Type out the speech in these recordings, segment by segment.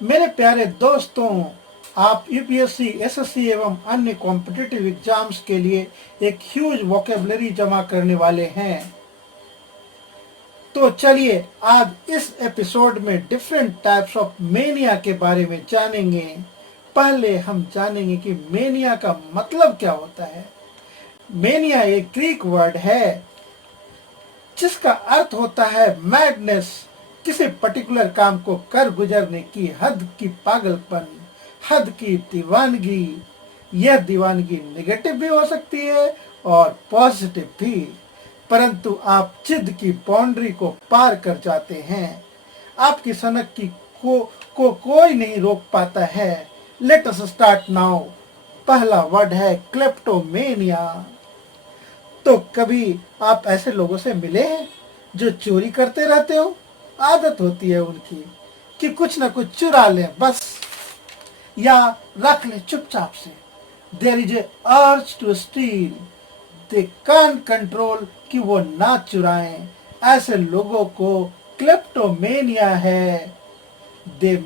मेरे प्यारे दोस्तों, आप यूपीएससी, एसएससी एवं अन्य कॉम्पिटिटिव एग्जाम्स के लिए एक ह्यूज वोकेबलरी जमा करने वाले हैं। तो चलिए आज इस एपिसोड में डिफरेंट टाइप्स ऑफ मेनिया के बारे में जानेंगे। पहले हम जानेंगे कि मेनिया का मतलब क्या होता है। मेनिया एक ग्रीक वर्ड है जिसका अर्थ होता है मैडनेस, किसी पर्टिकुलर काम को कर गुजरने की हद की पागलपन, हद की दीवानगी। यह दीवानगी नेगेटिव भी हो सकती है और पॉजिटिव भी, परंतु आप जिद की बाउंड्री को पार कर जाते हैं। आपकी सनक की को कोई नहीं रोक पाता है। Let us start now. पहला वर्ड है क्लेप्टोमेनिया। तो कभी आप ऐसे लोगों से मिले हैं जो चोरी करते रहते हो? आदत होती है उनकी कि कुछ ना कुछ चुरा लें बस, या रख लें चुपचाप से। There is a urge to steal, they can't control कि वो ना चुराएं। ऐसे लोगों को क्लेप्टोमेनिया है। They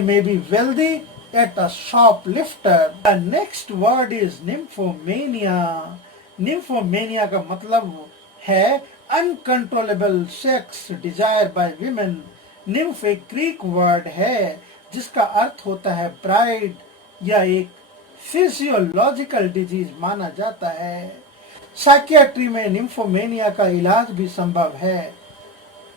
may be wealthy at a shoplifter. The next word is nymphomania. Nymphomania का मतलब है uncontrollable sex desire by women. Nymph एक ग्रीक वर्ड है जिसका अर्थ होता है ब्राइड, या एक फिजियोलॉजिकल डिजीज माना जाता है। साइकियाट्री में निम्फोमेनिया का इलाज भी संभव है,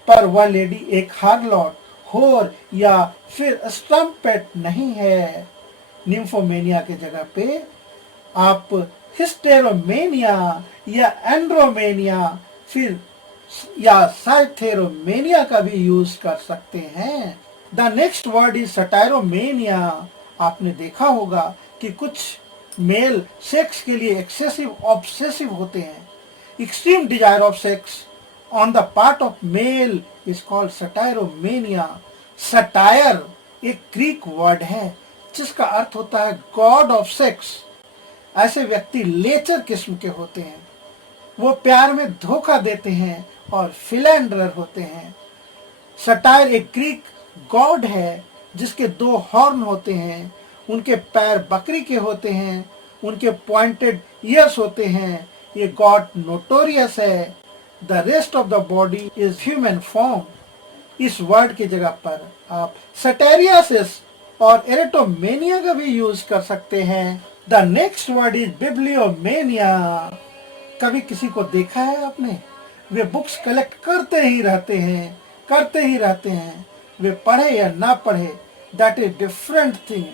पर वह लेडी एक हार्लॉट, होर या फिर स्टम्पेट नहीं है। निम्फोमेनिया के जगह पे आप हिस्टेरोमेनिया या एंड्रोमेनिया फिर या साइथेरोमेनिया का भी यूज कर सकते हैं। The next word is satyromania. आपने देखा होगा कि कुछ मेल सेक्स के लिए एक्सेसिव ऑब्सेसिव होते हैं। Extreme desire of sex on the part of male is called satyromania. Satyr एक ग्रीक वर्ड है जिसका अर्थ होता है गॉड ऑफ सेक्स। ऐसे व्यक्ति लेचर किस्म के होते हैं। वो प्यार में धोखा देते हैं और फिलेंडरर होते हैं। सटायर एक ग्रीक गॉड है जिसके 2 हॉर्न होते हैं। उनके पैर बकरी के होते हैं। उनके पॉइंटेड ईयर्स होते हैं। ये गॉड नोटोरियस है। The rest of the body is human form. इस वर्ड की जगह पर आप सटेरियासिस और एरेटोमेनिया का भी यूज कर सकते हैं। The next word is बिब्लियोमेनिया। कभी किसी को देखा है आपने? वे बुक्स कलेक्ट करते ही रहते हैं। वे पढ़े या ना पढ़े, that is different thing,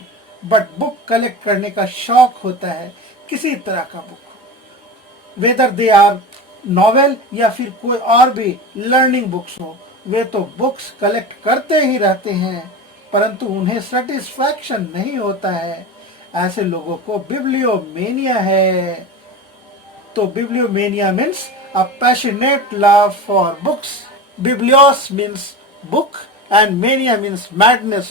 but book collect करने का शौक होता है किसी तरह का book, whether they are novel या फिर कोई और भी लर्निंग बुक्स हो। वे तो बुक्स कलेक्ट करते ही रहते हैं, परंतु उन्हें सेटिस्फैक्शन नहीं होता है। ऐसे लोगों को बिब्लियोमेनिया है। तो bibliomania means a passionate love for books. Biblios means book and mania means madness.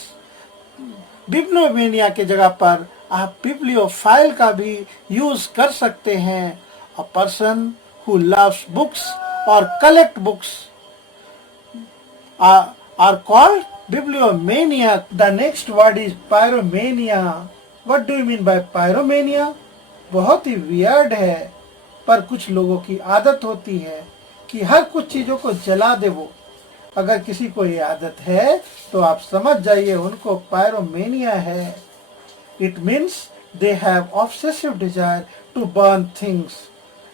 Bibliomania के जगह पर आप बिब्लियोफाइल का भी यूज कर सकते हैं। A person who loves books और collect books are called bibliomaniac. The next word is pyromania. What do you mean by pyromania? बहुत ही वियर्ड है, पर कुछ लोगों की आदत होती है कि हर कुछ चीजों को जला दे वो। अगर किसी को ये आदत है तो आप समझ जाइए उनको पायरोमेनिया है। It means they have obsessive desire to burn things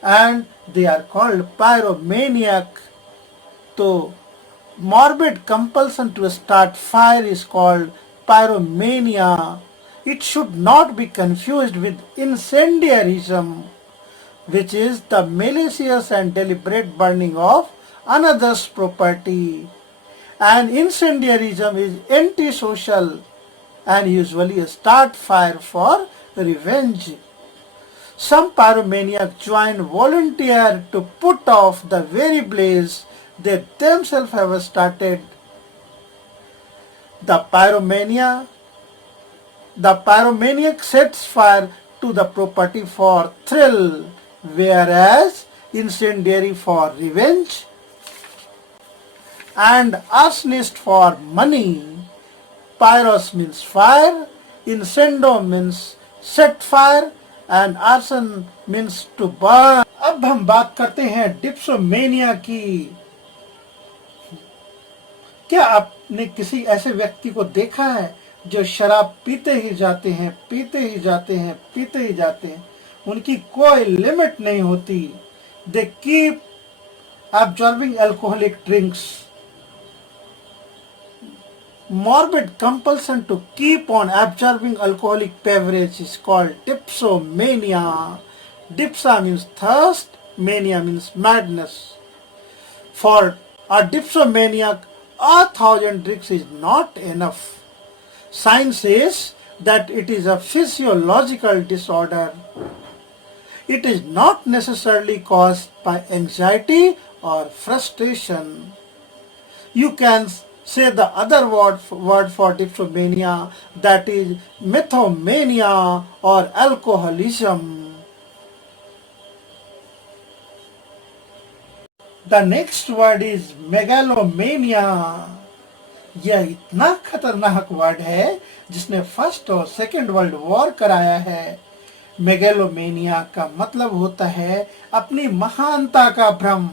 and they are called pyromaniac. तो morbid compulsion to start fire is called pyromania. It should not be confused with incendiarism, which is the malicious and deliberate burning of another's property. And incendiarism is antisocial and usually start fire for revenge. Some pyromaniacs join volunteer to put off the very blaze they themselves have started. The pyromaniac sets fire to the property for thrill, whereas incendiary for revenge and arsonist for money. Pyros means fire, incendio means set fire, and arson means to burn. अब हम बात करते हैं dipsomania की। क्या आपने किसी ऐसे व्यक्ति को देखा है जो शराब पीते ही जाते हैं, पीते ही जाते हैं, पीते ही जाते हैं, उनकी कोई लिमिट नहीं होती। They keep absorbing alcoholic drinks. Morbid compulsion to keep on absorbing alcoholic beverage is called dipsomania. Dipsa means thirst, mania means madness. For a dipsomaniac, 1,000 drinks is not enough. Science says that it is a physiological disorder. It is not necessarily caused by anxiety or frustration. You can say the other word for dipsomania, that is mythomania or alcoholism. The next word is megalomania. यह इतना खतरनाक word है जिसने first और second world war कराया है। मेगेलोमेनिया का मतलब होता है अपनी महानता का भ्रम।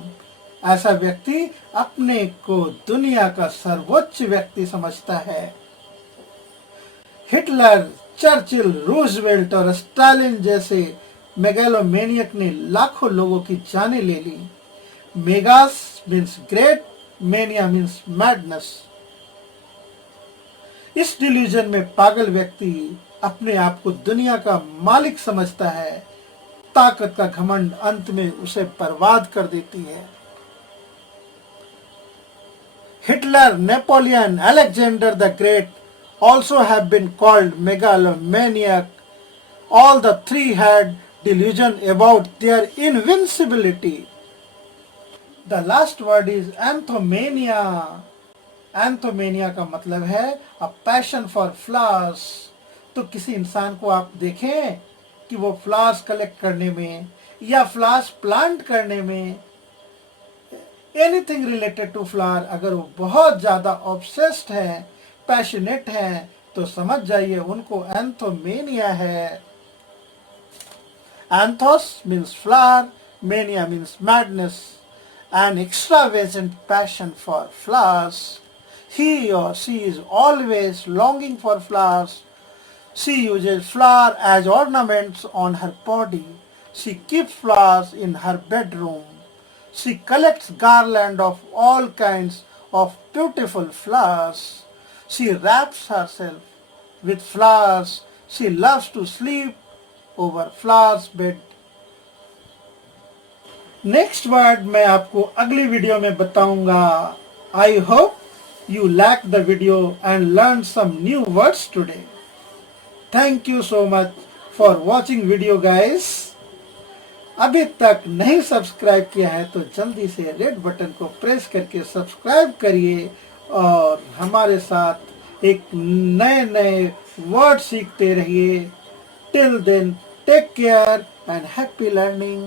ऐसा व्यक्ति अपने को दुनिया का सर्वोच्च व्यक्ति समझता है। हिटलर, चर्चिल, रूजवेल्ट और स्टालिन जैसे मेगेलोमेनियक ने लाखों लोगों की जानें ले ली। Megas means great, mania means madness. इस डिल्यूजन में पागल व्यक्ति अपने आप को दुनिया का मालिक समझता है। ताकत का घमंड अंत में उसे बर्बाद कर देती है। Hitler, Napoleon, Alexander the Great also have been called megalomaniac. All the three had delusion about their invincibility. The last word is anthomania. एंथोमेनिया का मतलब है अ पैशन फॉर फ्लावर्स। तो किसी इंसान को आप देखें कि वो फ्लावर्स कलेक्ट करने में या फ्लावर्स प्लांट करने में, एनीथिंग रिलेटेड टू फ्लावर, अगर वो बहुत ज्यादा ऑब्सेस्ड है, पैशनेट है, तो समझ जाइए उनको एंथोमेनिया है। Anthos means flower, mania means madness, an extravagant passion for flowers. He or she is always longing for flowers. She uses flower as ornaments on her body. She keeps flowers in her bedroom. She collects garland of all kinds of beautiful flowers. She wraps herself with flowers. She loves to sleep over flowers bed. Next word मैं आपको अगली video में बताऊंगा। I hope you like the video and learned some new words today. Thank you so much for watching video guys. अभी तक नहीं subscribe किया है तो जल्दी से रेड बटन को प्रेस करके सब्सक्राइब करिए और हमारे साथ एक नए नए वर्ड सीखते रहिए। Till then, take care and happy learning.